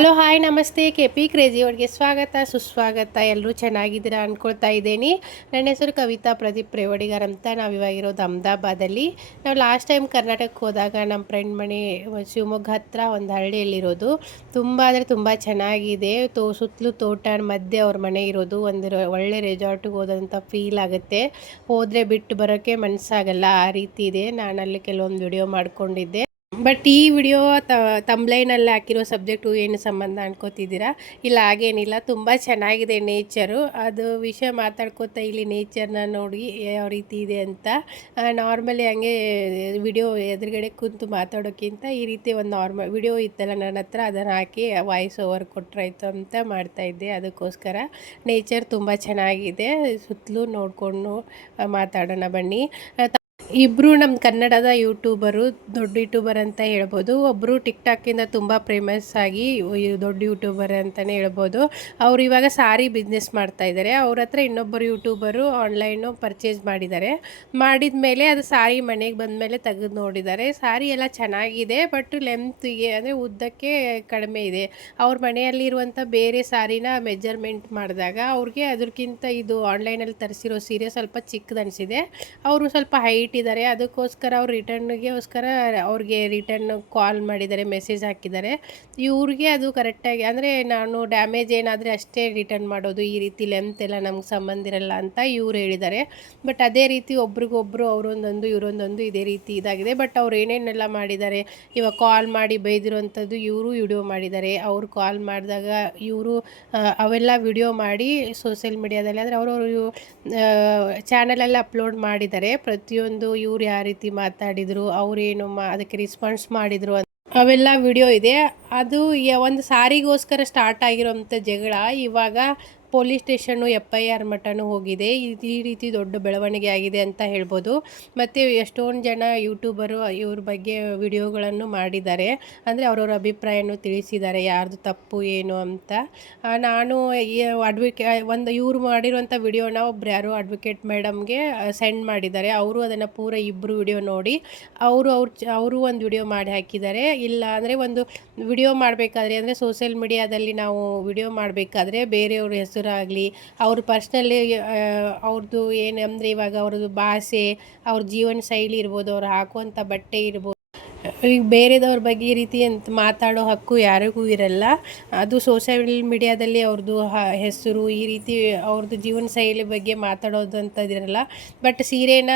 Hello, hi, ನಮಸ್ತೆ. K P crazy ಅವ್ರಿಗೆ ಸ್ವಾಗತ, ಸುಸ್ವಾಗತ. ಎಲ್ಲರೂ ಚೆನ್ನಾಗಿದ್ದೀರಾ ಅಂದ್ಕೊಳ್ತಾ ಇದ್ದೀನಿ. ನನ್ನ ಹೆಸರು ಕವಿತಾ ಪ್ರದೀಪ್ ರೇವಡಿಗಾರ್ ಅಂತ. ನಾವು ಇವಾಗಿರೋದು ಅಹಮದಾಬಾದಲ್ಲಿ. ನಾವು ಲಾಸ್ಟ್ ಟೈಮ್ ಕರ್ನಾಟಕಕ್ಕೆ ಹೋದಾಗ ನಮ್ಮ ಫ್ರೆಂಡ್ ಮನೆ, ಶಿವಮೊಗ್ಗ ಹತ್ರ ಒಂದು ಹಳ್ಳಿಯಲ್ಲಿರೋದು. ತುಂಬ ಅಂದರೆ ತುಂಬ ಚೆನ್ನಾಗಿದೆ. ತೋ, ಸುತ್ತಲೂ ತೋಟ ಮಧ್ಯೆ ಅವ್ರ ಮನೆ ಇರೋದು. ಒಂದು ಒಳ್ಳೆ ರೆಸಾರ್ಟಿಗೆ ಹೋದಂಥ ಫೀಲ್ ಆಗುತ್ತೆ. ಹೋದರೆ ಬಿಟ್ಟು ಬರೋಕ್ಕೆ ಮನಸ್ಸಾಗಲ್ಲ ಆ ರೀತಿ ಇದೆ. ನಾನು ಅಲ್ಲಿ ಕೆಲವೊಂದು ವಿಡಿಯೋ ಮಾಡ್ಕೊಂಡಿದ್ದೆ. ಬಟ್ ಈ ವಿಡಿಯೋ ತಂಬ್ಲೈನಲ್ಲಿ ಹಾಕಿರೋ ಸಬ್ಜೆಕ್ಟು ಏನು ಸಂಬಂಧ ಅನ್ಕೋತಿದ್ದೀರಾ? ಇಲ್ಲ, ಹಾಗೇನಿಲ್ಲ. ತುಂಬ ಚೆನ್ನಾಗಿದೆ ನೇಚರು ಅದು ವಿಷಯ ಮಾತಾಡ್ಕೋತಾ ಇಲ್ಲಿ ನೇಚರ್ನ ನೋಡಿ ಯಾವ ರೀತಿ ಇದೆ ಅಂತ. ನಾರ್ಮಲಿ ಹಂಗೆ ವಿಡಿಯೋ ಎದುರುಗಡೆ ಕೂತು ಮಾತಾಡೋಕ್ಕಿಂತ ಈ ರೀತಿ ಒಂದು ನಾರ್ಮಲ್ ವಿಡಿಯೋ ಇತ್ತಲ್ಲ ನನ್ನ ಹತ್ರ, ಅದನ್ನು ಹಾಕಿ ವಾಯ್ಸ್ ಓವರ್ ಕೊಟ್ಟರಾಯ್ತು ಅಂತ ಮಾಡ್ತಾಯಿದ್ದೆ ಅದಕ್ಕೋಸ್ಕರ ನೇಚರ್ ತುಂಬ ಚೆನ್ನಾಗಿದೆ. ಸುತ್ತಲೂ ನೋಡಿಕೊಂಡು ಮಾತಾಡೋಣ ಬನ್ನಿ. ಇಬ್ಬರು ನಮ್ಮ ಕನ್ನಡದ ಯೂಟ್ಯೂಬರು, ದೊಡ್ಡ ಯೂಟ್ಯೂಬರ್ ಅಂತ ಹೇಳ್ಬೋದು. ಒಬ್ಬರು ಟಿಕ್ ಟಾಕಿಂದ ತುಂಬ ಫೇಮಸ್ ಆಗಿ ದೊಡ್ಡ ಯೂಟ್ಯೂಬರ್ ಅಂತಲೇ ಹೇಳ್ಬೋದು. ಅವರು ಇವಾಗ ಸಾರಿ ಬಿಸ್ನೆಸ್ ಮಾಡ್ತಾ ಇದ್ದಾರೆ ಅವ್ರ ಹತ್ರ ಇನ್ನೊಬ್ಬರು ಯೂಟ್ಯೂಬರು ಆನ್ಲೈನು ಪರ್ಚೇಸ್ ಮಾಡಿದ್ದಾರೆ ಮಾಡಿದ ಮೇಲೆ ಅದು ಸಾರಿ ಮನೆಗೆ ಬಂದಮೇಲೆ ತೆಗೆದು ನೋಡಿದ್ದಾರೆ ಸಾರಿ ಎಲ್ಲ ಚೆನ್ನಾಗಿದೆ ಬಟ್ ಲೆಂತ್ಗೆ ಅಂದರೆ ಉದ್ದಕ್ಕೆ ಕಡಿಮೆ ಇದೆ. ಅವ್ರ ಮನೆಯಲ್ಲಿರುವಂಥ ಬೇರೆ ಸಾರಿನ ಮೆಜರ್ಮೆಂಟ್ ಮಾಡಿದಾಗ ಅವ್ರಿಗೆ ಅದಕ್ಕಿಂತ ಇದು ಆನ್ಲೈನಲ್ಲಿ ತರಿಸಿರೋ ಸೀರೆ ಸ್ವಲ್ಪ ಚಿಕ್ಕದನ್ಸಿದೆ ಅವರು ಸ್ವಲ್ಪ ಹೈಟ್ ಇದ್ದಾರೆ ಅದಕ್ಕೋಸ್ಕರ ಅವ್ರು ರಿಟರ್ನ್ಗೋಸ್ಕರ ಅವ್ರಿಗೆ ರಿಟರ್ನ್ ಕಾಲ್ ಮಾಡಿದ್ದಾರೆ, ಮೆಸೇಜ್ ಹಾಕಿದ್ದಾರೆ. ಇವ್ರಿಗೆ ಅದು ಕರೆಕ್ಟಾಗಿ ಅಂದರೆ ನಾನು ಡ್ಯಾಮೇಜ್ ಏನಾದರೆ ಅಷ್ಟೇ ರಿಟರ್ನ್ ಮಾಡೋದು, ಈ ರೀತಿ ಲೆಂತ್ ಎಲ್ಲ ನಮ್ಗೆ ಸಂಬಂಧ ಇರಲ್ಲ ಅಂತ ಇವ್ರು ಹೇಳಿದ್ದಾರೆ. ಬಟ್ ಅದೇ ರೀತಿ ಒಬ್ರಿಗೊಬ್ರು ಅವರೊಂದೊಂದು ಇವರೊಂದೊಂದು ಇದೇ ರೀತಿ ಇದಾಗಿದೆ. ಬಟ್ ಅವ್ರು ಏನೇನೆಲ್ಲ ಮಾಡಿದ್ದಾರೆ, ಇವಾಗ ಕಾಲ್ ಮಾಡಿ ಬೈದಿರುವಂಥದ್ದು ಇವರು ವಿಡಿಯೋ ಮಾಡಿದ್ದಾರೆ. ಅವ್ರು ಕಾಲ್ ಮಾಡಿದಾಗ ಇವರು ಅವೆಲ್ಲ ವಿಡಿಯೋ ಮಾಡಿ ಸೋಷಿಯಲ್ ಮೀಡಿಯಾದಲ್ಲಿ, ಅಂದರೆ ಅವರು ಚಾನಲಲ್ಲಿ ಅಪ್ಲೋಡ್ ಮಾಡಿದ್ದಾರೆ. ಪ್ರತಿಯೊಂದು ಇವ್ರು ಯಾವ ರೀತಿ ಮಾತಾಡಿದರು ಅವ್ರೇನು ಮಾ, ಅದಕ್ಕೆ ರೆಸ್ಪಾನ್ಸ್ ಮಾಡಿದರು ಅಂತ. ಅವೆಲ್ಲ ವಿಡಿಯೋ ಇದೆ. ಅದು ಒಂದು ಸಾರಿಗೋಸ್ಕರ ಸ್ಟಾರ್ಟ್ ಆಗಿರೋಂಥ ಜಗಳ ಇವಾಗ police station F I R ಮಟ್ಟನೂ ಹೋಗಿದೆ. ಈ ರೀತಿ ದೊಡ್ಡ ಬೆಳವಣಿಗೆ ಆಗಿದೆ ಅಂತ ಹೇಳ್ಬೋದು. ಮತ್ತು ಎಷ್ಟೊಂದು ಜನ ಯೂಟ್ಯೂಬರು ಇವ್ರ ಬಗ್ಗೆ ವಿಡಿಯೋಗಳನ್ನು ಮಾಡಿದ್ದಾರೆ. ಅಂದರೆ ಅವರವ್ರ ಅಭಿಪ್ರಾಯನೂ ತಿಳಿಸಿದ್ದಾರೆ. ಯಾರ್ದು ತಪ್ಪು, ಏನು ಅಂತ. ನಾನು ಅಡ್ವೊಕೇ, ಒಂದು ಇವ್ರು ಮಾಡಿರುವಂಥ ವಿಡಿಯೋನ ಒಬ್ರು ಯಾರು ಅಡ್ವೊಕೇಟ್ ಮೇಡಮ್ಗೆ ಸೆಂಡ್ ಮಾಡಿದ್ದಾರೆ. ಅವರು ಅದನ್ನು ಪೂರ ಇಬ್ಬರು ವಿಡಿಯೋ ನೋಡಿ, ಅವರು ಅವ್ರ ಅವರು ಒಂದು ವಿಡಿಯೋ ಮಾಡಿ ಹಾಕಿದ್ದಾರೆ. ಇಲ್ಲ ಅಂದರೆ ಒಂದು ವಿಡಿಯೋ ಮಾಡಬೇಕಾದ್ರೆ, ಅಂದರೆ ಸೋಷಿಯಲ್ ಮೀಡಿಯಾದಲ್ಲಿ ನಾವು ವಿಡಿಯೋ ಮಾಡಬೇಕಾದ್ರೆ ಬೇರೆಯವ್ರ ಹೆಸರಾಗಲಿ ಅವ್ರ ಪರ್ಸ್ನಲಿ ಅವ್ರದ್ದು ಏನಂದರೆ ಇವಾಗ ಅವ್ರದ್ದು ಭಾಷೆ, ಅವ್ರ ಜೀವನ ಶೈಲಿ ಇರ್ಬೋದು, ಅವ್ರು ಹಾಕುವಂಥ ಬಟ್ಟೆ ಇರ್ಬೋದು. ಈಗ ಬೇರೆದವ್ರ ಬಗ್ಗೆ ಈ ರೀತಿ ಅಂತ ಮಾತಾಡೋ ಹಕ್ಕು ಯಾರಿಗೂ ಇರಲ್ಲ. ಅದು ಸೋಷಿಯಲ್ ಮೀಡಿಯಾದಲ್ಲಿ ಅವ್ರದ್ದು ಹೆಸರು, ಈ ರೀತಿ ಅವ್ರದ್ದು ಜೀವನ ಶೈಲಿ ಬಗ್ಗೆ ಮಾತಾಡೋದು ಅಂತದಿರಲ್ಲ ಬಟ್ ಸೀರೆನ,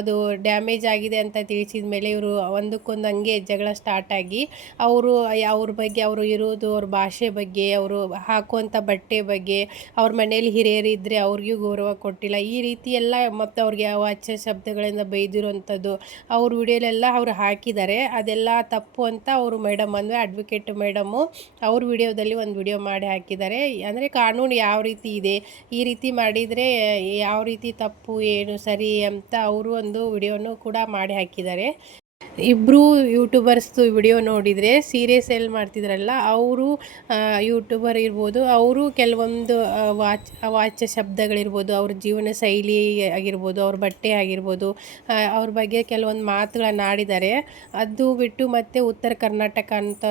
ಅದು ಡ್ಯಾಮೇಜ್ ಆಗಿದೆ ಅಂತ ತಿಳಿಸಿದ ಮೇಲೆ ಇವರು ಒಂದಕ್ಕೊಂದು ಹಂಗೆ ಜಗಳ ಸ್ಟಾರ್ಟ್ ಆಗಿ, ಅವರು ಅವ್ರ ಬಗ್ಗೆ ಅವರು ಇರೋದು ಅವ್ರ ಭಾಷೆ ಬಗ್ಗೆ, ಅವರು ಹಾಕುವಂಥ ಬಟ್ಟೆ ಬಗ್ಗೆ, ಅವ್ರ ಮನೇಲಿ ಹಿರಿಯರು ಇದ್ದರೆ ಅವ್ರಿಗೂ ಗೌರವ ಕೊಟ್ಟಿಲ್ಲ. ಈ ರೀತಿ ಎಲ್ಲ ಮತ್ತು ಅವ್ರಿಗೆ ವಾಚ್ಯ ಶಬ್ದಗಳಿಂದ ಬೈದಿರೋವಂಥದ್ದು ಅವ್ರ ವಿಡಿಯೋಲೆಲ್ಲ ಅವ್ರು ಹಾಕಿದ್ದಾರೆ. ಅದೆಲ್ಲ ತಪ್ಪು ಅಂತ ಅವರು ಮೇಡಮ್ ಅಂದರೆ ಅಡ್ವೊಕೇಟ್ ಮೇಡಮು ಅವ್ರ ವಿಡಿಯೋದಲ್ಲಿ ಒಂದು ವಿಡಿಯೋ ಮಾಡಿ ಹಾಕಿದ್ದಾರೆ. ಅಂದರೆ ಕಾನೂನು ಯಾವ ರೀತಿ ಇದೆ, ಈ ರೀತಿ ಮಾಡಿದರೆ ಯಾವ ರೀತಿ ತಪ್ಪು, ಏನು ಸರಿ ಅಂತ ಅವರು ಒಂದು ವಿಡಿಯೋನು ಕೂಡ ಮಾಡಿ ಹಾಕಿದ್ದಾರೆ. ಇಬ್ಬರು ಯೂಟ್ಯೂಬರ್ಸ್ದು ವಿಡಿಯೋ ನೋಡಿದರೆ ಸೀರೆ ಸೇಲ್ ಮಾಡ್ತಿದ್ರಲ್ಲ, ಅವರು ಯೂಟ್ಯೂಬರ್ ಇರ್ಬೋದು, ಅವರು ಕೆಲವೊಂದು ವಾಚ್ ವಾಚ್ಯ ಶಬ್ದಗಳಿರ್ಬೋದು, ಅವ್ರ ಜೀವನ ಶೈಲಿ ಆಗಿರ್ಬೋದು, ಅವ್ರ ಬಟ್ಟೆ ಆಗಿರ್ಬೋದು ಅವ್ರ ಬಗ್ಗೆ ಕೆಲವೊಂದು ಮಾತುಗಳನ್ನು ಆಡಿದ್ದಾರೆ. ಅದು ಬಿಟ್ಟು ಮತ್ತೆ ಉತ್ತರ ಕರ್ನಾಟಕ ಅಂತ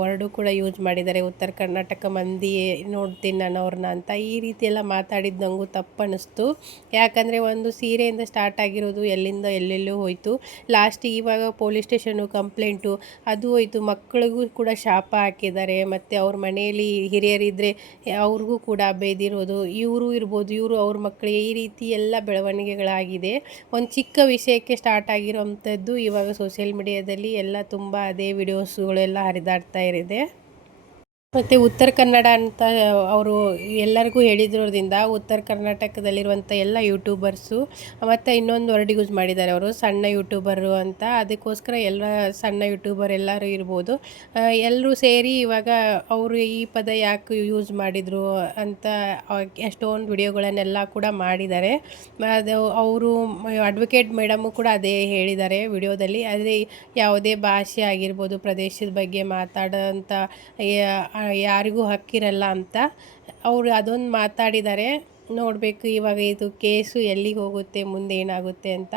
ವರ್ಡು ಕೂಡ ಯೂಸ್ ಮಾಡಿದ್ದಾರೆ. ಉತ್ತರ ಕರ್ನಾಟಕ ಮಂದಿ ನೋಡ್ತೀನಿ ನಾನು ಅವ್ರನ್ನ ಅಂತ ಈ ರೀತಿ ಎಲ್ಲ ಮಾತಾಡಿದ್ದು ನನಗೂ ತಪ್ಪು ಅನ್ನಿಸ್ತು ಯಾಕಂದರೆ ಒಂದು ಸೀರೆಯಿಂದ ಸ್ಟಾರ್ಟ್ ಆಗಿರೋದು ಎಲ್ಲಿಂದ ಎಲ್ಲೆಲ್ಲೋ ಹೋಯಿತು. ಲಾಸ್ಟಿಗೆ ಇವಾಗ ಪೊಲೀಸ್ ಸ್ಟೇಷನು ಕಂಪ್ಲೇಂಟು ಅದು ಹೋಯಿತು. ಮಕ್ಕಳಿಗೂ ಕೂಡ ಶಾಪ ಹಾಕಿದ್ದಾರೆ. ಮತ್ತು ಅವ್ರ ಮನೆಯಲ್ಲಿ ಹಿರಿಯರಿದ್ದರೆ ಅವ್ರಿಗೂ ಕೂಡ ಬೈದಿರೋದು. ಇವರು ಇರ್ಬೋದು, ಇವರು ಅವ್ರ ಮಕ್ಕಳಿಗೆ ಈ ರೀತಿ ಎಲ್ಲ ಬೆಳವಣಿಗೆಗಳಾಗಿದೆ. ಒಂದು ಚಿಕ್ಕ ವಿಷಯಕ್ಕೆ ಸ್ಟಾರ್ಟ್ ಆಗಿರೋವಂಥದ್ದು ಇವಾಗ ಸೋಷಿಯಲ್ ಮೀಡಿಯಾದಲ್ಲಿ ಎಲ್ಲ ತುಂಬ ಅದೇ ವಿಡಿಯೋಸ್ಗಳೆಲ್ಲ ಹರಿದಾಡ್ತಾ ಇದೆ. ಮತ್ತು ಉತ್ತರ ಕನ್ನಡ ಅಂತ ಅವರು ಎಲ್ಲರಿಗೂ ಹೇಳಿದ್ರೋದ್ರಿಂದ ಉತ್ತರ ಕರ್ನಾಟಕದಲ್ಲಿರುವಂಥ ಎಲ್ಲ ಯೂಟ್ಯೂಬರ್ಸು ಮತ್ತು ಇನ್ನೊಂದು ವರ್ಡ್ ಯೂಸ್ ಮಾಡಿದ್ದಾರೆ ಅವರು, ಸಣ್ಣ ಯೂಟ್ಯೂಬರು ಅಂತ. ಅದಕ್ಕೋಸ್ಕರ ಎಲ್ಲ ಸಣ್ಣ ಯೂಟ್ಯೂಬರ್ ಎಲ್ಲರೂ ಇರ್ಬೋದು. ಎಲ್ಲರೂ ಸೇರಿ ಇವಾಗ ಅವರು ಈ ಪದ ಯಾಕೆ ಯೂಸ್ ಮಾಡಿದರು ಅಂತ ಎಷ್ಟೊಂದು ವಿಡಿಯೋಗಳನ್ನೆಲ್ಲ ಕೂಡ ಮಾಡಿದ್ದಾರೆ. ಅದು ಅವರು ಅಡ್ವೊಕೇಟ್ ಮೇಡಮು ಕೂಡ ಅದೇ ಹೇಳಿದ್ದಾರೆ ವಿಡಿಯೋದಲ್ಲಿ. ಅದೇ ಯಾವುದೇ ಭಾಷೆ ಆಗಿರ್ಬೋದು, ಪ್ರದೇಶದ ಬಗ್ಗೆ ಮಾತಾಡೋಂಥ ಯಾ- ಯಾರಿಗೂ ಹಕ್ಕಿರಲ್ಲ ಅಂತ ಅವರು ಅದೊಂದು ಮಾತಾಡಿದ್ದಾರೆ. ನೋಡಬೇಕು, ಇವಾಗ ಇದು ಕೇಸು ಎಲ್ಲಿಗೆ ಹೋಗುತ್ತೆ, ಮುಂದೆ ಏನಾಗುತ್ತೆ ಅಂತ.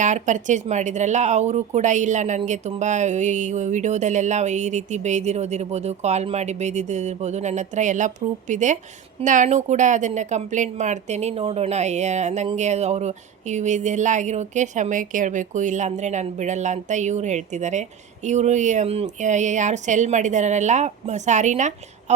ಯಾರು ಪರ್ಚೇಸ್ ಮಾಡಿದ್ರಲ್ಲ, ಅವರು ಕೂಡ ಇಲ್ಲ, ನನಗೆ ತುಂಬ ವಿಡಿಯೋದಲ್ಲೆಲ್ಲ ಈ ರೀತಿ ಬೈದಿರೋದಿರ್ಬೋದು ಕಾಲ್ ಮಾಡಿ ಬೈದಿದ್ದಿರ್ಬೋದು, ನನ್ನ ಹತ್ರ ಎಲ್ಲ ಪ್ರೂಫ್ ಇದೆ. ನಾನು ಕೂಡ ಅದನ್ನು ಕಂಪ್ಲೇಂಟ್ ಮಾಡ್ತೇನೆ, ನೋಡೋಣ. ನನಗೆ ಅವರು ಇವು ಇದೆಲ್ಲ ಆಗಿರೋಕ್ಕೆ ಕ್ಷಮೆ ಕೇಳಬೇಕು, ಇಲ್ಲ ಅಂದರೆ ನಾನು ಬಿಡಲ್ಲ ಅಂತ ಇವರು ಹೇಳ್ತಿದ್ದಾರೆ. ಇವರು ಯಾರು ಸೆಲ್ ಮಾಡಿದಾರಲ್ಲ ಸಾರಿನ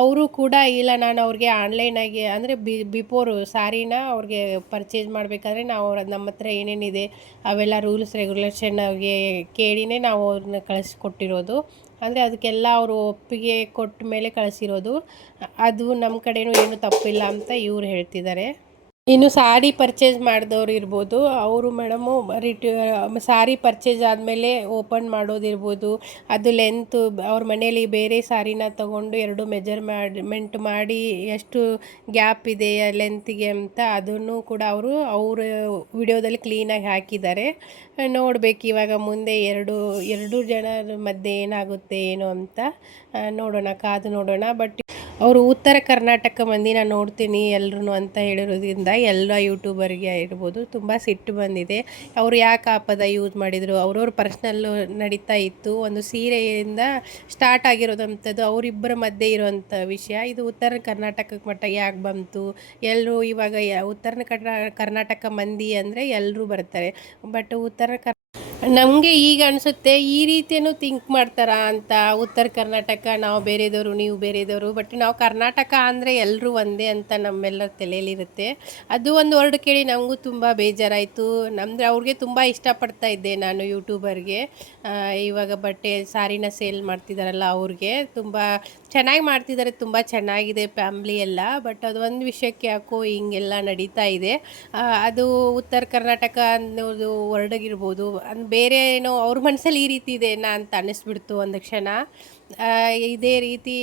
ಅವರು ಕೂಡ ಇಲ್ಲ, ನಾನು ಅವ್ರಿಗೆ ಆನ್ಲೈನಾಗಿ ಅಂದರೆ ಬಿ ಬಿಫೋರ್ ಸಾರಿನ ಅವ್ರಿಗೆ ಪರ್ಚೇಸ್ ಮಾಡಬೇಕಾದ್ರೆ ನಾವು ಅವ್ರ ನಮ್ಮ ಹತ್ರ ಏನೇನಿದೆ, ಅವೆಲ್ಲ ರೂಲ್ಸ್ ರೆಗ್ಯುಲೇಷನ್ ಅವ್ರಿಗೆ ಕೇಳಿನೇ ನಾವು ಅವ್ರನ್ನ ಕಳಿಸ್ಕೊಟ್ಟಿರೋದು. ಅಂದರೆ ಅದಕ್ಕೆಲ್ಲ ಅವರು ಒಪ್ಪಿಗೆ ಕೊಟ್ಟ ಮೇಲೆ ಕಳಿಸಿರೋದು. ಅದು ನಮ್ಮ ಕಡೆಯೂ ಏನು ತಪ್ಪಿಲ್ಲ ಅಂತ ಇವ್ರು ಹೇಳ್ತಿದ್ದಾರೆ. ಇನ್ನು ಸಾರಿ ಪರ್ಚೇಸ್ ಮಾಡಿದವ್ರು ಇರ್ಬೋದು. ಅವರು ಮೇಡಮು ರಿಟ, ಸಾರಿ ಪರ್ಚೇಸ್ ಆದಮೇಲೆ ಓಪನ್ ಮಾಡೋದಿರ್ಬೋದು. ಅದು ಲೆಂತು ಅವ್ರ ಮನೇಲಿ ಬೇರೆ ಸಾರಿನ ತಗೊಂಡು ಎರಡು ಮೆಜರ್ಮೆಂಟ್ ಮಾಡಿ ಎಷ್ಟು ಗ್ಯಾಪ್ ಇದೆ ಲೆಂತಿಗೆ ಅಂತ ಅದನ್ನು ಕೂಡ ಅವರು, ಅವರ ವಿಡಿಯೋದಲ್ಲಿ ಕ್ಲೀನಾಗಿ ಹಾಕಿದ್ದಾರೆ. ನೋಡಬೇಕು ಇವಾಗ ಮುಂದೆ ಎರಡು ಎರಡು ಜನರ ಮಧ್ಯೆ ಏನಾಗುತ್ತೆ, ಏನು ಅಂತ, ನೋಡೋಣ, ಕಾದು ನೋಡೋಣ. ಬಟ್ ಅವರು ಉತ್ತರ ಕರ್ನಾಟಕ ಮಂದಿ ನಾನು ನೋಡ್ತೀನಿ ಎಲ್ಲರೂ ಅಂತ ಹೇಳಿರೋದ್ರಿಂದ ಎಲ್ಲ ಯೂಟ್ಯೂಬರ್ಗೆ ಇರ್ಬೋದು, ತುಂಬ ಸಿಟ್ಟು ಬಂದಿದೆ. ಅವರು ಯಾಕೆ ಆ ಪದ ಯೂಸ್ ಮಾಡಿದರು, ಅವ್ರವ್ರ ಪರ್ಸ್ನಲ್ಲು ನಡೀತಾ ಇತ್ತು, ಒಂದು ಸೀರೆಯಿಂದ ಸ್ಟಾರ್ಟ್ ಆಗಿರೋದಂಥದ್ದು ಅವರಿಬ್ಬರ ಮಧ್ಯೆ ಇರೋವಂಥ ವಿಷಯ. ಇದು ಉತ್ತರ ಕರ್ನಾಟಕಕ್ಕೆ ಮಟ್ಟ ಯಾಕೆ ಬಂತು ಎಲ್ಲರೂ ಇವಾಗ ಉತ್ತರ ಕರ್ನಾಟಕ ಮಂದಿ ಅಂದರೆ ಎಲ್ಲರೂ ಬರ್ತಾರೆ ಬಟ್ ಉತ್ತರ ಕರ್ ನಮಗೆ ಈಗ ಅನಿಸುತ್ತೆ, ಈ ರೀತಿಯೂ ಥಿಂಕ್ ಮಾಡ್ತಾರಾ ಅಂತ ಉತ್ತರ ಕರ್ನಾಟಕ, ನಾವು ಬೇರೆದವರು, ನೀವು ಬೇರೆದವರು ಬಟ್ ನಾವು ಕರ್ನಾಟಕ ಅಂದರೆ ಎಲ್ಲರೂ ಒಂದೇ ಅಂತ ನಮ್ಮೆಲ್ಲರ ತಲೆಯಲ್ಲಿರುತ್ತೆ. ಅದು ಒಂದು ವರ್ಡ್ ಕೇಳಿ ನಮಗೂ ತುಂಬ ಬೇಜಾರಾಯಿತು. ನಮ್ಮದು ಅವ್ರಿಗೆ ತುಂಬ ಇಷ್ಟಪಡ್ತಾ ಇದ್ದೆ ನಾನು ಯೂಟ್ಯೂಬರ್ಗೆ. ಇವಾಗ ಬಟ್ಟೆ, ಸಾರಿನ ಸೇಲ್ ಮಾಡ್ತಿದ್ದಾರಲ್ಲ ಅವ್ರಿಗೆ. ತುಂಬ ಚೆನ್ನಾಗಿ ಮಾಡ್ತಿದ್ದಾರೆ ತುಂಬ ಚೆನ್ನಾಗಿದೆ ಫ್ಯಾಮ್ಲಿ ಎಲ್ಲ ಬಟ್ ಅದು ಒಂದು ವಿಷಯಕ್ಕೆ ಯಾಕೋ ಹಿಂಗೆಲ್ಲ ನಡೀತಾ ಇದೆ. ಅದು ಉತ್ತರ ಕರ್ನಾಟಕ ಅನ್ನೋದು ವರ್ಡಗಿರ್ಬೋದು ಬೇರೆ ಏನೋ ಅವ್ರ ಮನಸ್ಸಲ್ಲಿ ಈ ರೀತಿ ಇದೆ ಏನ ಅಂತ ಅನ್ನಿಸ್ಬಿಡ್ತು ಒಂದು ಕ್ಷಣ. ಇದೇ ರೀತಿ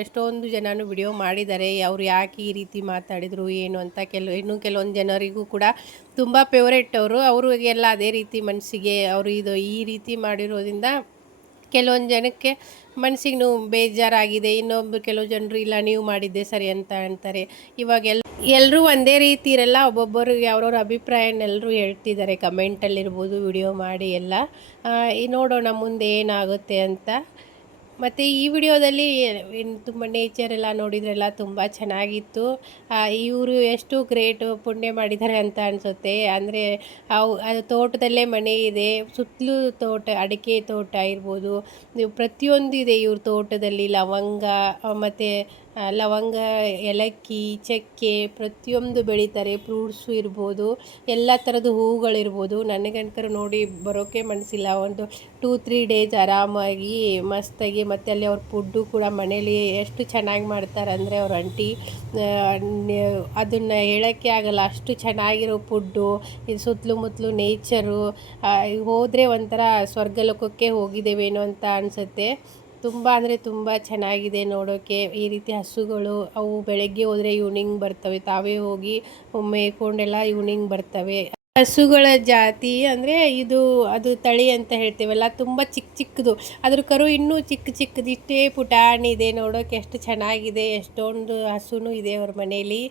ಎಷ್ಟೊಂದು ಜನನು ವಿಡಿಯೋ ಮಾಡಿದ್ದಾರೆ. ಅವ್ರು ಯಾಕೆ ಈ ರೀತಿ ಮಾತಾಡಿದರು, ಏನು ಅಂತ ಕೆಲವು ಇನ್ನೂ ಕೆಲವೊಂದು ಜನರಿಗೂ ಕೂಡ ತುಂಬ ಫೇವ್ರೇಟ್ ಅವರು. ಅವ್ರಿಗೆಲ್ಲ ಅದೇ ರೀತಿ ಮನಸ್ಸಿಗೆ ಅವರು ಇದು ಈ ರೀತಿ ಮಾಡಿರೋದ್ರಿಂದ ಕೆಲವೊಂದು ಜನಕ್ಕೆ ಮನಸ್ಸಿಗೆ ಬೇಜಾರಾಗಿದೆ. ಇನ್ನೊಬ್ಬರು ಕೆಲವು ಜನರು, ಇಲ್ಲ, ನೀವು ಮಾಡಿದ್ದೆ ಸರಿ ಅಂತ ಅಂತಾರೆ. ಇವಾಗ ಎಲ್ಲ ಎಲ್ಲರೂ ಒಂದೇ ರೀತಿ ಇರಲ್ಲ. ಒಬ್ಬೊಬ್ಬರು ಅವ್ರವ್ರ ಅಭಿಪ್ರಾಯನೆಲ್ಲರೂ ಹೇಳ್ತಿದ್ದಾರೆ. ಕಮೆಂಟಲ್ಲಿರ್ಬೋದು ವಿಡಿಯೋ ಮಾಡಿ ಎಲ್ಲ. ನೋಡೋಣ ಮುಂದೆ ಏನಾಗುತ್ತೆ ಅಂತ. ಮತ್ತು ಈ ವಿಡಿಯೋದಲ್ಲಿ ತುಂಬ ನೇಚರ್ ಎಲ್ಲ ನೋಡಿದ್ರೆಲ್ಲ ತುಂಬ ಚೆನ್ನಾಗಿತ್ತು. ಇವರು ಎಷ್ಟು ಗ್ರೇಟು ಪುಣ್ಯ ಮಾಡಿದ್ದಾರೆ ಅಂತ ಅನಿಸುತ್ತೆ. ಅಂದರೆ ಅವು, ಅದು ತೋಟದಲ್ಲೇ ಮನೆ ಇದೆ. ಸುತ್ತಲೂ ತೋಟ, ಅಡಿಕೆ ತೋಟ ಇರ್ಬೋದು. ಪ್ರತಿಯೊಂದು ಇದೆ ಇವ್ರ ತೋಟದಲ್ಲಿ. ಲವಂಗ ಮತ್ತು ಲವಂಗ, ಏಲಕ್ಕಿ, ಚಕ್ಕೆ ಪ್ರತಿಯೊಂದು ಬೆಳೀತಾರೆ, ಫ್ರೂಟ್ಸು ಇರ್ಬೋದು, ಎಲ್ಲ ಥರದ ಹೂವುಗಳಿರ್ಬೋದು. ನನಗಂಕರ ನೋಡಿ ಬರೋಕ್ಕೆ ಮನಸ್ಸಿಲ್ಲ. ಒಂದು ಟೂ ತ್ರೀ ಡೇಸ್ ಆರಾಮಾಗಿ ಮಸ್ತಾಗಿ ಮತ್ತು ಅಲ್ಲಿ ಅವ್ರ ಫುಡ್ಡು ಕೂಡ ಮನೇಲಿ ಎಷ್ಟು ಚೆನ್ನಾಗಿ ಮಾಡ್ತಾರೆ ಅಂದರೆ ಅವ್ರ ಅಂಟಿ ಅದನ್ನು ಹೇಳೋಕ್ಕೆ ಆಗಲ್ಲ. ಅಷ್ಟು ಚೆನ್ನಾಗಿರೋ ಫುಡ್ಡು ಇದು ಸುತ್ತಲೂ ಮುತ್ತಲು ನೇಚರು ಹೋದರೆ ಒಂಥರ ಸ್ವರ್ಗಲೋಕಕ್ಕೆ ಹೋಗಿದ್ದೇವೇನೋ ಅಂತ ಅನಿಸುತ್ತೆ. ತುಂಬ ಅಂದರೆ ತುಂಬ ಚೆನ್ನಾಗಿದೆ ನೋಡೋಕ್ಕೆ ಈ ರೀತಿ ಹಸುಗಳು ಅವು ಬೆಳಗ್ಗೆ ಹೋದರೆ ಈವ್ನಿಂಗ್ ಬರ್ತವೆ. ತಾವೇ ಹೋಗಿ ಮೇಯ್ಕೊಂಡೆಲ್ಲ ಈವ್ನಿಂಗ್ ಬರ್ತವೆ. ಹಸುಗಳ ಜಾತಿ ಅಂದರೆ ಇದು ಅದು ತಳಿ ಅಂತ ಹೇಳ್ತೀವಲ್ಲ ತುಂಬ ಚಿಕ್ಕ ಚಿಕ್ಕದು ಅದ್ರ ಕರು ಇನ್ನೂ ಚಿಕ್ಕ ಚಿಕ್ಕದಿಷ್ಟೇ ಪುಟಾಣಿದೆ ನೋಡೋಕೆ, ಎಷ್ಟು ಚೆನ್ನಾಗಿದೆ, ಎಷ್ಟೊಂದು ಹಸುನೂ ಇದೆ ಅವ್ರ ಮನೇಲಿ.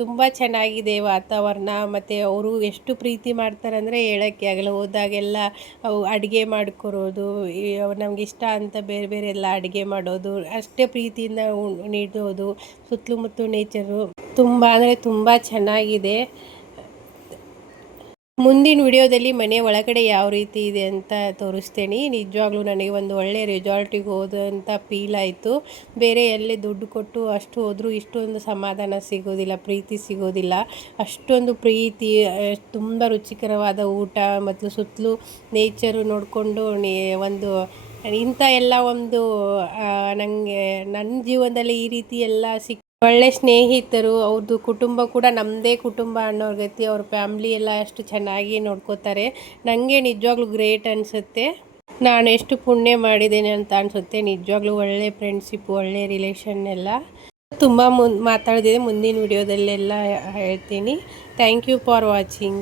ತುಂಬ ಚೆನ್ನಾಗಿದೆ ವಾತಾವರಣ, ಮತ್ತು ಅವರು ಎಷ್ಟು ಪ್ರೀತಿ ಮಾಡ್ತಾರೆ ಅಂದರೆ ಹೇಳೋಕ್ಕೆ ಆಗಲ್ಲ. ಹೋದಾಗೆಲ್ಲ ಅವು ಅಡುಗೆ ಮಾಡ್ಕೊರೋದು ನಮ್ಗೆ ಇಷ್ಟ ಅಂತ ಬೇರೆ ಬೇರೆ ಎಲ್ಲ ಅಡುಗೆ ಮಾಡೋದು, ಅಷ್ಟೇ ಪ್ರೀತಿಯಿಂದ ನೀಡೋದು ಸುತ್ತಲೂ ನೇಚರು ತುಂಬ, ಅಂದರೆ ತುಂಬ ಚೆನ್ನಾಗಿದೆ. ಮುಂದಿನ ವಿಡಿಯೋದಲ್ಲಿ ಮನೆ ಒಳಗಡೆ ಯಾವ ರೀತಿ ಇದೆ ಅಂತ ತೋರಿಸ್ತೇನೆ. ನಿಜವಾಗ್ಲೂ ನನಗೆ ಒಂದು ಒಳ್ಳೆಯ ರೆಸಾರ್ಟಿಗೆ ಹೋದಂಥ ಫೀಲ್ ಆಯಿತು. ಬೇರೆ ಎಲ್ಲಿ ದುಡ್ಡು ಕೊಟ್ಟು ಅಷ್ಟು ಹೋದರೂ ಇಷ್ಟೊಂದು ಸಮಾಧಾನ ಸಿಗೋದಿಲ್ಲ, ಪ್ರೀತಿ ಸಿಗೋದಿಲ್ಲ. ಅಷ್ಟೊಂದು ಪ್ರೀತಿ, ತುಂಬ ರುಚಿಕರವಾದ ಊಟ, ಮತ್ತು ಸುತ್ತಲೂ ನೇಚರು ನೋಡಿಕೊಂಡು ಒಂದು ಇಂಥ ಎಲ್ಲ ಒಂದು ನನಗೆ ನನ್ನ ಜೀವನದಲ್ಲಿ ಈ ರೀತಿ ಎಲ್ಲ ಸಿಕ್ ಒಳ್ಳೆ ಸ್ನೇಹಿತರು ಅವ್ರದ್ದು ಕುಟುಂಬ ಕೂಡ ನಮ್ಮದೇ ಕುಟುಂಬ ಅನ್ನೋರ್ ಗತಿ ಅವ್ರ ಫ್ಯಾಮ್ಲಿ ಎಲ್ಲ ಅಷ್ಟು ಚೆನ್ನಾಗಿ ನೋಡ್ಕೋತಾರೆ. ನನಗೆ ನಿಜವಾಗ್ಲೂ ಗ್ರೇಟ್ ಅನಿಸುತ್ತೆ. ನಾನು ಎಷ್ಟು ಪುಣ್ಯ ಮಾಡಿದ್ದೇನೆ ಅಂತ ಅನಿಸುತ್ತೆ. ನಿಜವಾಗ್ಲೂ ಒಳ್ಳೆ ಫ್ರೆಂಡ್ಶಿಪ್ ಒಳ್ಳೆ ರಿಲೇಷನ್ ಎಲ್ಲ. ತುಂಬ ಮುನ್ ಮಾತಾಡಿದೆ ಮುಂದಿನ ವಿಡಿಯೋದಲ್ಲೆಲ್ಲ ಹೇಳ್ತೀನಿ. Thank you for watching